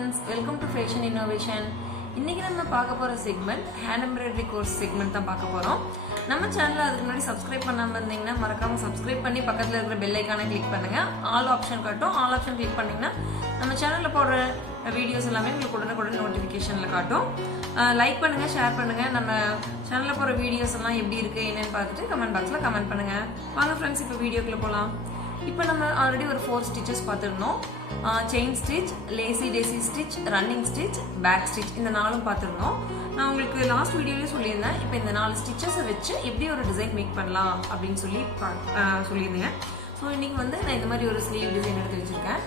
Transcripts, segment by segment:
friends, welcome to Fashion Innovation. இன்னைக்கு நம்ம பார்க்க போற segment hand embroidery course segment தான் பார்க்க போறோம். நம்ம சேனலை அதுக்கு முன்னாடி சப்ஸ்கிரைப் பண்ணாம இருந்தீங்கன்னா மறக்காம சப்ஸ்கிரைப் பண்ணி பக்கத்துல இருக்கிற பெல் ஐகானை கிளிக் பண்ணுங்க. ஆல் ஆப்ஷன் காட்டும். ஆல் ஆப்ஷன் கிளிக் பண்ணீங்கன்னா நம்ம சேனல்ல போடுற வீடியோஸ் எல்லாமே உங்களுக்கு உடனுக்குடன் நோட்டிஃபிகேஷன்ல காட்டும். லைக் பண்ணுங்க, ஷேர் பண்ணுங்க. நம்ம சேனல்ல போற வீடியோஸ் எல்லாம் எப்படி இருக்கு என்னன்னு பார்த்துட்டு கமெண்ட் பாக்ஸ்ல கமெண்ட் பண்ணுங்க. வாங்க ஃப்ரெண்ட்ஸ், இப்போ வீடியோக்குள்ள போலாம். இப்போ நம்ம ஆல்ரெடி ஒரு 4 ஸ்டிச்சஸ் பார்த்துருந்தோம். Chain stitch, lazy daisy stitch, running stitch, back stitch, இந்த 4ம் பார்த்துருந்தோம். நான் உங்களுக்கு லாஸ்ட் வீடியோலேயே சொல்லியிருந்தேன். இப்போ இந்த 4 ஸ்டிச்சஸை வச்சு எப்படி ஒரு டிசைன் மேக் பண்ணலாம் அப்படின்னு சொல்லியிருந்தேன். ஸோ இன்றைக்கி நான் இந்த மாதிரி ஒரு ஸ்லீவ் டிசைன் எடுத்து வச்சுருக்கேன்.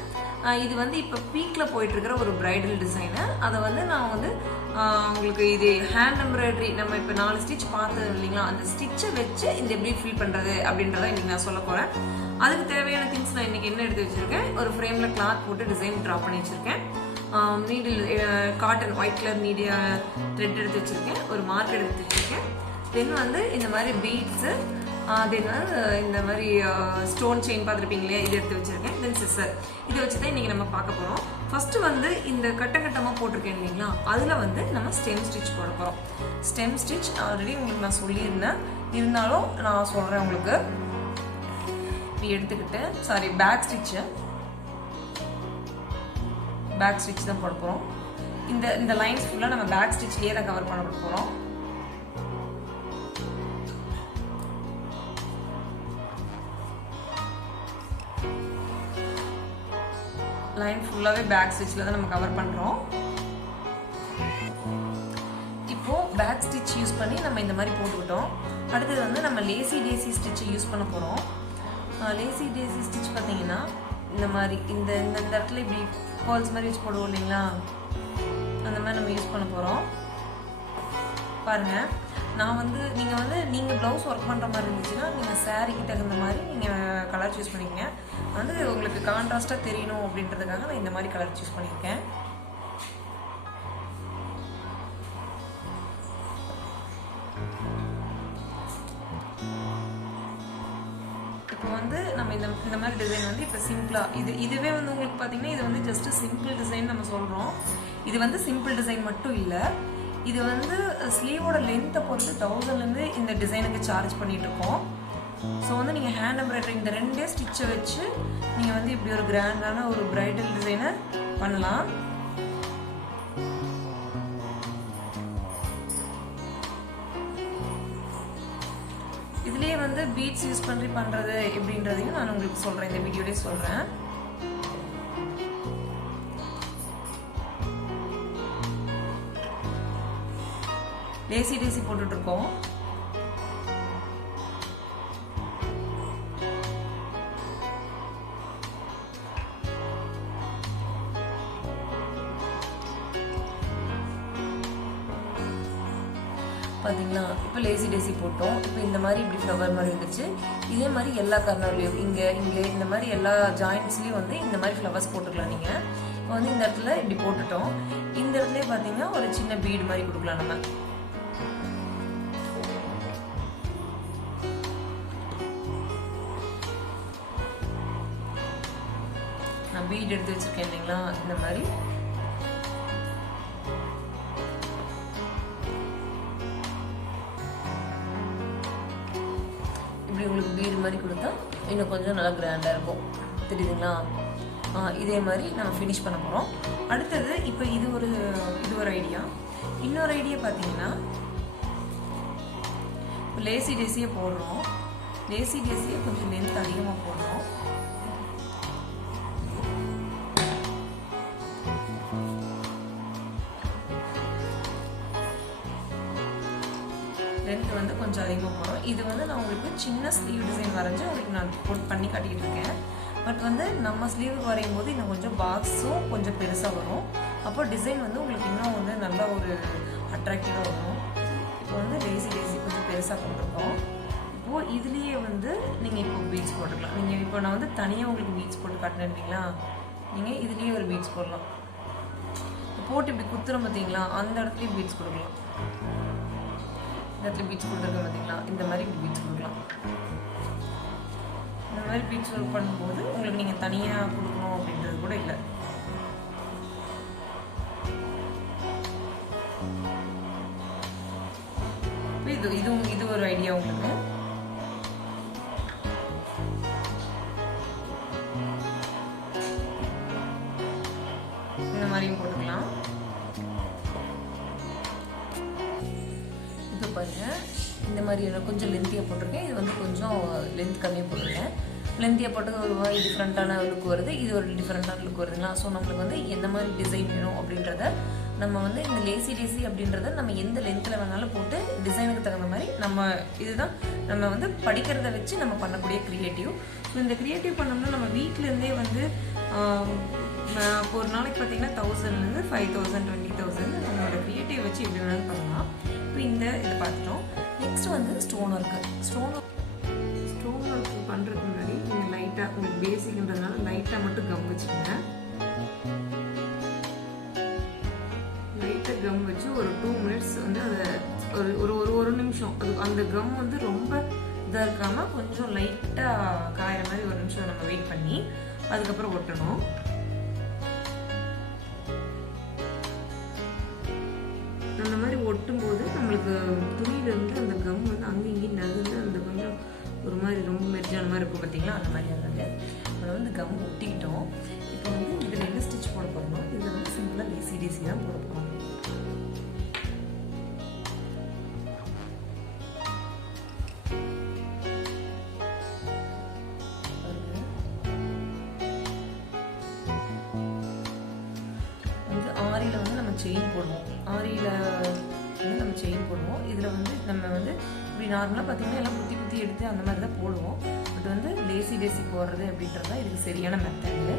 இது இப்போ பீக்கில் போயிட்டுருக்கிற ஒரு பிரைடல் டிசைனு. அதை நான் உங்களுக்கு இது ஹேண்ட் எம்ப்ராய்டரி நம்ம இப்போ 4 ஸ்டிச் பார்த்தது இல்லைங்களா, அந்த ஸ்டிச்சை வச்சு இந்த எப்படி ஃபில் பண்ணுறது அப்படின்றத இன்றைக்கி நான் சொல்ல போகிறேன். அதுக்கு தேவையான திங்ஸ் நான் இன்றைக்கி என்ன எடுத்து வச்சுருக்கேன், ஒரு ஃப்ரேமில் கிளாத் போட்டு டிசைன் ட்ரா பண்ணி வச்சுருக்கேன். Needle cotton white colour needle thread எடுத்து வச்சுருக்கேன். ஒரு மார்க்கெட் எடுத்து வச்சுருக்கேன். தென் இந்த மாதிரி பீட்ஸு, தென் இந்த மாதிரி ஸ்டோன் செயின் பார்த்துருப்பீங்களே, இது எடுத்து வச்சுருக்கேன். தென் சிசர், இதை வச்சு தான் இன்றைக்கி நம்ம பார்க்க போகிறோம். ஃபஸ்ட்டு இந்த கட்டமாக போட்டிருக்கேன் இல்லைங்களா, அதில் நம்ம ஸ்டெம் ஸ்டிச் போட போகிறோம். ஸ்டெம் ஸ்டிச் ஆல்ரெடி உங்களுக்கு நான் சொல்லியிருந்தேன், இருந்தாலும் நான் சொல்கிறேன் உங்களுக்கு. எடுத்துக்கிட்டு பேக் ஸ்டிச் தான் போட போகிறோம். இந்த லைன்ஸ் ஃபுல்லாக நம்ம பேக் ஸ்டிச்லேயே தான் கவர் பண்ண போகிறோம். லைன் ஃபுல்லாகவே பேக் ஸ்டிச்சில் தான் நம்ம கவர் பண்ணுறோம். இப்போது பேக் ஸ்டிச் யூஸ் பண்ணி நம்ம இந்த மாதிரி போட்டுக்கிட்டோம். அடுத்தது நம்ம லேசி டேசி ஸ்டிச்சை யூஸ் பண்ண போகிறோம். லேசி டேசி ஸ்டிச் பார்த்தீங்கன்னா இந்த மாதிரி இந்த இடத்துல இப்படி பால்ஸ் மாதிரி வச்சு போடுவோம் இல்லைங்களா, அந்த மாதிரி நம்ம யூஸ் பண்ண போகிறோம். பாருங்கள், நான் நீங்கள் ப்ளவுஸ் ஒர்க் பண்ணுற மாதிரி இருந்துச்சுன்னா நீங்கள் சாரீக்கு தகுந்த மாதிரி நீங்கள் கலர் சூஸ் பண்ணிக்கங்க. உங்களுக்கு கான்ட்ராஸ்டாக தெரியணும் அப்படின்றதுக்காக நான் இந்த மாதிரி கலர் சூஸ் பண்ணியிருக்கேன். இப்போ நம்ம இந்த மாதிரி டிசைன் இப்போ சிம்பிளாக இதுவே உங்களுக்கு பார்த்தீங்கன்னா இது ஜஸ்ட் சிம்பிள் டிசைன் நம்ம சொல்கிறோம். இது சிம்பிள் டிசைன் மட்டும் இல்லை, இது ஸ்லீவோட லென்த்தை பொறுத்து 1000லேருந்து இந்த டிசைனுக்கு சார்ஜ் பண்ணிட்டு இருக்கோம். ஸோ நீங்கள் ஹேண்ட் எம்ப்ராய்டரி இந்த 2 ஸ்டிச்சை வச்சு நீங்கள் இப்படி ஒரு கிராண்டான ஒரு பிரைடல் டிசைனை பண்ணலாம். இதுலேயே பீட்ஸ் யூஸ் பண்ணி பண்ணுறது எப்படின்றதையும் நான் உங்களுக்கு சொல்கிறேன், இந்த வீடியோலேயே சொல்கிறேன். லேசி டேசி போட்டுட்ருக்கோம். பார்த்தீங்களா, இப்போ லேசி டேசி போட்டோம். இப்போ இந்த மாதிரி இப்படி ஃப்ளவர் மாதிரி வந்துருச்சு. இதே மாதிரி எல்லா கார்னர்லையும் இங்கே இந்த மாதிரி எல்லா ஜாயின்ட்ஸ்லேயும் இந்த மாதிரி ஃப்ளவர்ஸ் போட்டுக்கலாம். நீங்கள் இப்போ இந்த இடத்துல இப்படி போட்டுட்டோம். இந்த இடத்துலேயே பார்த்தீங்கன்னா ஒரு சின்ன பீடு மாதிரி கொடுக்கலாம். நம்ம நான் பீட் எடுத்து வச்சுருக்கேன் இல்லைங்களா, இந்த மாதிரி இப்படி உங்களுக்கு பீடு மாதிரி கொடுத்தா இன்னும் கொஞ்சம் நல்லா கிராண்டாக இருக்கும். தெரியுதுங்களா? இதே மாதிரி நம்ம ஃபினிஷ் பண்ண போகிறோம். அடுத்தது இப்போ இது ஒரு ஐடியா. இன்னொரு ஐடியா பார்த்தீங்கன்னா, இப்போ லேசி டேசியை போடுறோம். லேசி டேசியை கொஞ்சம் லென்த் அதிகமாக போடுறோம். லென்த் கொஞ்சம் அதிகமாக போகிறோம். இது நான் உங்களுக்கு சின்ன ஸ்லீவ் டிசைன் வரைஞ்சி உங்களுக்கு நான் போட் பண்ணி காட்டிக்கிட்டு இருக்கேன். பட் நம்ம ஸ்லீவுக்கு வரையும் போது இன்னும் கொஞ்சம் பாக்ஸும் கொஞ்சம் பெருசாக வரும். அப்போ டிசைன் உங்களுக்கு இன்னும் நல்ல ஒரு அட்ராக்டிவாக வரும். இப்போ லேசி கொஞ்சம் பெருசாக போட்டிருக்கோம். இப்போது இதுலேயே நீங்கள் இப்போ பீட்ஸ் போட்டுக்கலாம். நீங்கள் இப்போ நான் தனியாக உங்களுக்கு பீட்ஸ் போட்டு காட்டினேன் இல்லைங்களா, நீங்கள் இதுலேயே ஒரு பீட்ஸ் போடலாம். போட்டு இப்படி குத்துறோம் பார்த்தீங்களா, அந்த இடத்துலையும் பீட்ஸ் கொடுக்கலாம். இந்த இடத்துல பீட்ஸ் கொடுத்துருக்கோம் பார்த்தீங்களா, இந்த மாதிரி இப்படி பீட்ஸ் கொடுக்கலாம். இந்த மாதிரி பீட்ஸ் ஒர்க் பண்ணும்போது உங்களுக்கு நீங்கள் தனியாக கொடுக்கணும் அப்படின்றது கூட இல்லை. இது ஒரு ஐடியா உங்களுக்கு. இந்த மாதிரியும் போட்டுக்கலாம். இப்போ பாருங்க, இந்த மாதிரி கொஞ்சம் லென்த்தியாக போட்டிருக்கேன். இது வந்து கொஞ்சம் லென்த் கம்மியாக போட்டிருக்கேன். லென்த்தியாக போட்டது ஒரு மாதிரி டிஃப்ரெண்ட்டான லுக் வருது, இது ஒரு டிஃப்ரெண்ட்டான லுக் வருதுங்களா. ஸோ நம்மளுக்கு வந்து எந்த மாதிரி டிசைன் வேணும் அப்படின்றத நம்ம வந்து இந்த லேசி அப்படின்றத நம்ம எந்த லென்த்தில் வேணாலும் போட்டு டிசைனுக்கு தகுந்த மாதிரி இதுதான் நம்ம வந்து படிக்கிறத வச்சு நம்ம பண்ணக்கூடிய க்ரியேட்டிவ். ஸோ இந்த க்ரியேட்டிவ் பண்ணோம்னா நம்ம வீட்டிலேருந்தே வந்து ஒரு நாளைக்கு பார்த்தீங்கன்னா 1000லேருந்து 5000 20,000 நம்மளோட க்ரியேட்டிவ் வச்சு எப்படி வேணாலும் பண்ணலாம். இப்போ இதை பார்த்துட்டோம். நெக்ஸ்ட் வந்து ஸ்டோன் ஒர்க்கு. ஸ்டோன் ஒர்க் பண்ணுறதுக்கு முன்னாடி நீங்கள் லைட்டாக உங்களுக்கு பேசிக்ன்றதுனால லைட்டாக மட்டும் கம் வச்சுக்கோங்க. லைட்டாக கம் வச்சு ஒரு 2 மினிட்ஸ் வந்து அதை ஒரு நிமிஷம் அந்த கம் வந்து ரொம்ப இதாக இருக்காமல் கொஞ்சம் லைட்டாக காயிற மாதிரி ஒரு நிமிஷம் நம்ம வெயிட் பண்ணி அதுக்கப்புறம் ஒட்டணும். அந்த மாதிரி ஒட்டும்போது நம்மளுக்கு துணியிலேருந்து அந்த கம் வந்து அங்கேயும் இங்கேயும் நகர்ந்து அந்த கொஞ்சம் ஒரு மாதிரி ரொம்ப மெர்ஜான மாதிரி இருக்கும் பார்த்தீங்களா, அந்த மாதிரி இருந்தது. அதை வந்து கம் ஒட்டிக்கிட்டோம். இப்போ வந்து இதில் என்ன ஸ்டிச் போட போகிறோம், இதில் வந்து சிம்பிளாக லேசி தான் போட போகிறோம். ஆரியில் வந்து நம்ம செயின் போடுவோம். ஆரியில் வந்து நம்ம செயின் போடுவோம். இதில் வந்து நம்ம வந்து இப்படி நார்மலாக பார்த்தீங்கன்னா எல்லாம் குத்தி எடுத்து அந்த மாதிரி தான் போடுவோம். பட் வந்து லேசி போடுறது அப்படின்றது தான் இதுக்கு சரியான மெத்தடு.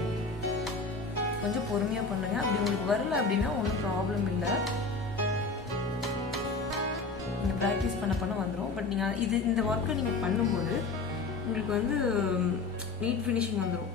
கொஞ்சம் பொறுமையாக பண்ணுங்க. அப்படி உங்களுக்கு வரல அப்படின்னா ஒன்றும் ப்ராப்ளம் இல்லை, நீங்கள் ப்ராக்டிஸ் பண்ண வந்துடும். பட் நீங்கள் இந்த ஒர்க்கை நீங்கள் பண்ணும்போது உங்களுக்கு வந்து நீட் ஃபினிஷிங் வந்துடும்.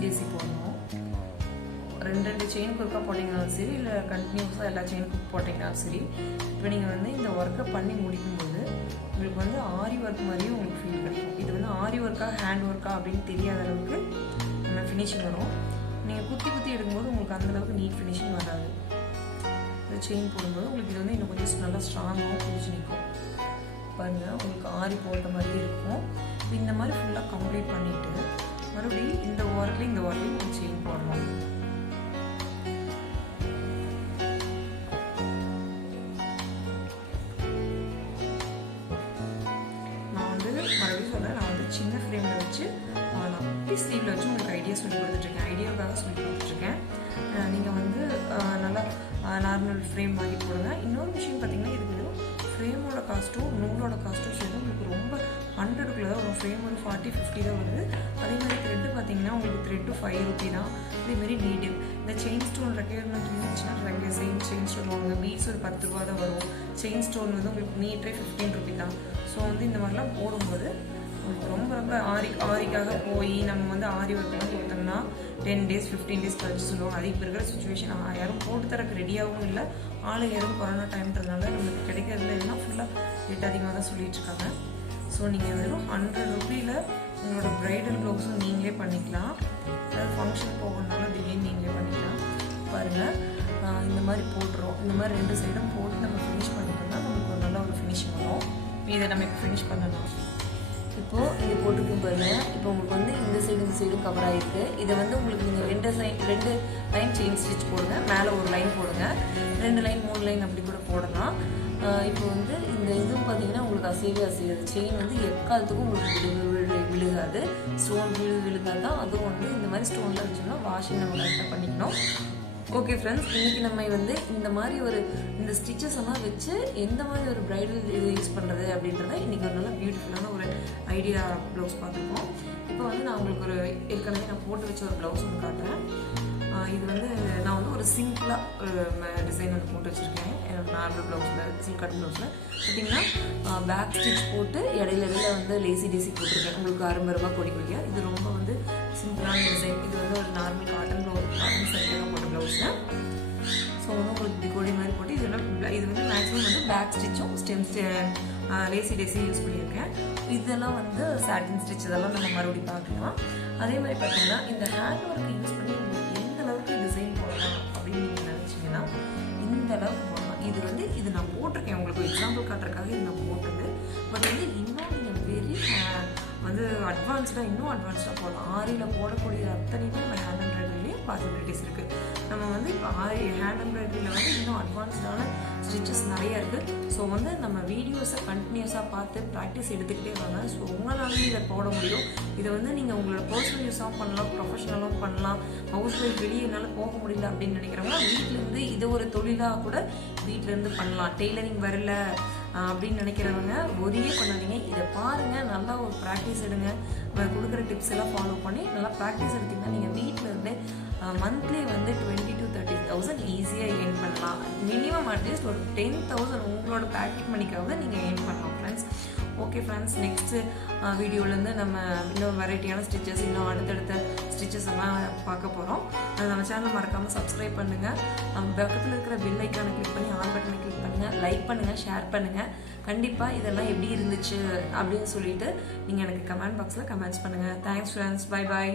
லேசி போடணும். 2 செயின் குறுக்கா போட்டிங்கனாலும் சரி, இல்லை கண்டினியூஸாக எல்லா செயினுக்கும் போட்டிங்கனாலும் சரி. இப்போ நீங்கள் வந்து இந்த ஒர்க்கை பண்ணி முடிக்கும்போது உங்களுக்கு வந்து ஆரி ஒர்க் மாதிரியும் உங்களுக்கு ஃபீல் கிடைக்கும். இது வந்து ஆரி ஒர்க்கா ஹேண்ட் ஒர்க்கா அப்படின்னு தெரியாத அளவுக்கு நம்ம ஃபினிஷிங் வரும். நீங்கள் குத்தி எடுக்கும்போது உங்களுக்கு அந்தளவுக்கு நீட் ஃபினிஷிங் வராது. இந்த செயின் போடும்போது உங்களுக்கு இது வந்து இன்னும் கொஞ்சம் நல்லா ஸ்ட்ராங்காகவும் பிடிச்சி நிற்கும். பாருங்கள், உங்களுக்கு ஆரி போட்ட மாதிரியே இருக்கும். இந்த மாதிரி ஃபுல்லாக கம்ப்ளீட் பண்ணிவிட்டு மறுபடியும் இந்த ஒர்க்லையும் ஒரு செயின் போடலாம். நான் வந்து மறுபடியும் சொல்கிறேன், நான் வந்து சின்ன ஃப்ரேமில் வச்சு நான் குட்டி ஸ்லீவில் வச்சு உங்களுக்கு ஐடியா சொல்லி கொடுத்துட்ருக்கேன். ஐடியாவுக்காக சொல்லி கொடுத்துட்ருக்கேன். நீங்கள் வந்து நல்லா நார்மல் ஃப்ரேம் வாங்கி போடுங்க. இன்னொரு விஷயம் பார்த்தீங்கன்னா, இதுக்கு ஃப்ரேமோட காஸ்ட்டும் நூலோட காஸ்ட்டும் சேர்ந்து உங்களுக்கு ரொம்ப 100க்குள்ள தான் வரும். ஃப்ரேம் ஒரு 40-50 தான் வருது. அதே மாதிரி த்ரெட்டு பார்த்தீங்கன்னா உங்களுக்கு த்ரெட்டு 5 ரூபி தான். அதேமாதிரி நீடில் இந்த செயின் ஸ்டோன் ரெக்யர்மெண்ட் இருந்துச்சுன்னா செயின் ஸ்டோன் வாங்க. பீட்ஸ் ஒரு 10 ரூபா தான் வரும். செயின் ஸ்டோன் வந்து உங்களுக்கு மீட்டரே 15 ரூபி தான். ஸோ வந்து இந்த மாதிரிலாம் போடும்போது உங்களுக்கு ரொம்ப ஆரிக்காக போய் நம்ம வந்து ஆரி ஒர்க்கெல்லாம் கொடுத்தோம்னா 10 days 15 days கழிச்சு சொல்லுவாங்க. அது இப்போ இருக்கிற சுச்சுவேஷன் யாரும் போட்டு தரக்கு ரெடியாகவும் இல்லை. யாரும் கொரோனா டைம்ன்றதுனால நம்மளுக்கு கிடைக்கிறதுல இல்லைன்னா ஃபுல்லாக ரேட் அதிகமாக தான் சொல்லிட்டு இருக்காங்க. ஸோ நீங்கள் வெறும் 100 ரூபியில் உங்களோட ப்ரைடல் ப்ளவுஸும் நீங்களே பண்ணிக்கலாம். அதாவது ஃபங்க்ஷன் போகணுன்னாலும் திடீர்னு நீங்களே பண்ணிக்கலாம். பாருங்கள், இந்த மாதிரி போட்டுரும். இந்த மாதிரி 2 சைடும் போட்டு நம்ம ஃபினிஷ் பண்ணிட்டோம்னா நமக்கு ஒரு நல்ல ஒரு ஃபினிஷிங் வரும். இதை நம்ம இப்போ ஃபினிஷ் பண்ணணும். இப்போது இது போட்டுக்கும் பாருங்கள். இப்போ உங்களுக்கு வந்து இந்த சைடும் கவர் ஆகிருக்கு. இதை வந்து உங்களுக்கு நீங்கள் 2 லைன் செயின் ஸ்டிச் போடுங்க. மேலே ஒரு லைன் போடுங்க. 2 லைன் 3 லைன் அப்படி கூட போடலாம். இப்போ வந்து இந்த இதுவும் பார்த்தீங்கன்னா உங்களுக்கு அசையாது. செயின் வந்து எக்காலத்துக்கும் உங்களுக்கு விழுகாது. ஸ்டோன் விழுகாது தான். அதுவும் வந்து இந்த மாதிரி ஸ்டோனில் இருந்துச்சுன்னா வாஷிங் நம்ம கரெக்டாக பண்ணிக்கணும். ஓகே ஃப்ரெண்ட்ஸ், இன்றைக்கி நம்ம வந்து இந்த மாதிரி இந்த ஸ்டிச்சஸ் எல்லாம் வச்சு எந்த மாதிரி ஒரு ப்ரைடல் இது யூஸ் பண்ணுறது அப்படின்றத இன்றைக்கி ஒரு நல்ல பியூட்டிஃபுல்லான ஒரு ஐடியா ப்ளவுஸ் பார்த்துருக்கோம். இப்போ வந்து நான் உங்களுக்கு ஏற்கனவே நான் போட்டு வச்ச ஒரு ப்ளவுஸ் ஒன்று காட்டுறேன். இது வந்து நான் வந்து ஒரு சிம்பிளாக டிசைன் வந்து போட்டு வச்சுருக்கேன் நார்மல் ப்ளவுஸில் சில்க் கட் ப்ளவுஸில் பார்த்தீங்கன்னா பேக் ஸ்டிச் போட்டு இடையில வந்து லேசி டேசி போட்டிருக்கேன் உங்களுக்கு அரும்பருமா கொடி கொடியா. இது ரொம்ப வந்து சிம்பிளான டிசைன். இது வந்து ஒரு நார்மல் காட்டன் சென்டராக போட்ட ப்ளவுஸில். ஸோ வந்து உங்களுக்கு இப்படி கொடி மாதிரி போட்டு இது வந்து மேக்ஸிமம் வந்து பேக் ஸ்டிச்சும் லேசி டேசி யூஸ் பண்ணியிருக்கேன். இதெல்லாம் வந்து சாட்டின் ஸ்டிச் இதெல்லாம் நம்ம மறுபடியும் பார்க்கலாம். அதே மாதிரி பார்த்தீங்கன்னா இந்த ஹேண்ட் ஒர்க்கை யூஸ் பண்ணி எந்த அளவுக்கு டிசைன் போடலாம் அப்படின்னு நீங்கள் நினச்சிங்கன்னா இந்த அளவுக்கு போடலாம். இது நான் போட்டிருக்கேன் உங்களுக்கு எக்ஸாம்பிள் காட்டுறதுக்காக இது நான் போட்டது. பட் வந்து இன்னும் நீங்கள் வெரி வந்து இன்னும் அட்வான்ஸ்டாக போடலாம். ஆரியில் போடக்கூடிய அத்தனையுமே நம்ம ஹேண்ட் எம்ப்ராய்டரிலையும் பாசிபிலிட்டிஸ் இருக்குது. நம்ம வந்து இப்போ ஹேண்ட் எம்ப்ராய்டரியில் வந்து இன்னும் அட்வான்ஸ்டான ஸ்டிச்சஸ் நிறைய இருக்குது. ஸோ வந்து நம்ம வீடியோஸை கண்டினியூஸாக பார்த்து ப்ராக்டிஸ் எடுத்துக்கிட்டே வாங்க. ஸோ உங்களாலேயும் இதை போட முடியும். இதை வந்து நீங்கள் உங்களோட பர்சனல் யூஸாகவும் பண்ணலாம், ப்ரொஃபஷனலாகவும் பண்ணலாம். ஹவுஸ் ஒய்ஃப் வெளியே என்னால் போக முடியல அப்படின்னு நினைக்கிறவங்க வீட்டிலேருந்து இதை ஒரு தொழிலாக கூட வீட்டிலேருந்து பண்ணலாம். டெய்லரிங் வரல அப்படின்னு நினைக்கிறவங்க ஒரே பண்ணாதீங்க. இதை பாருங்கள், நல்லா ஒரு ப்ராக்டிஸ் எடுங்க. கொடுக்குற டிப்ஸ் எல்லாம் ஃபாலோ பண்ணி நல்லா ப்ராக்டிஸ் எடுத்திங்கன்னா நீங்கள் வீட்டில் இருந்து மந்த்லி வந்து 20,000 to 30,000 ஈஸியாக ஏர்ன் பண்ணலாம். மினிமம் அட்லீஸ்ட் ஒரு 10,000 உங்களோட பேக்கெட் மணிக்காக நீங்கள் ஏர்ன் பண்ணலாம் ஃப்ரெண்ட்ஸ். ஓகே ஃப்ரெண்ட்ஸ், நெக்ஸ்ட்டு வீடியோலேருந்து நம்ம இன்னும் வெரைட்டியான ஸ்டிச்சஸ், இன்னும் அடுத்தடுத்த ஸ்டிச்சஸ் எல்லாம் பார்க்க போகிறோம். அது நம்ம சேனல் மறக்காமல் சப்ஸ்கிரைப் பண்ணுங்கள். நம்ம பக்கத்தில் இருக்கிற பெல் ஐக்கானை கிளிக் பண்ணி ஆல் பட்டனை கிளிக் பண்ணுங்கள். லைக் பண்ணுங்கள், ஷேர் பண்ணுங்கள். கண்டிப்பாக இதெல்லாம் எப்படி இருந்துச்சு அப்படின்னு சொல்லிட்டு நீங்கள் எனக்கு கமெண்ட் பாக்ஸில் கமெண்ட்ஸ் பண்ணுங்கள். Thanks friends, bye bye.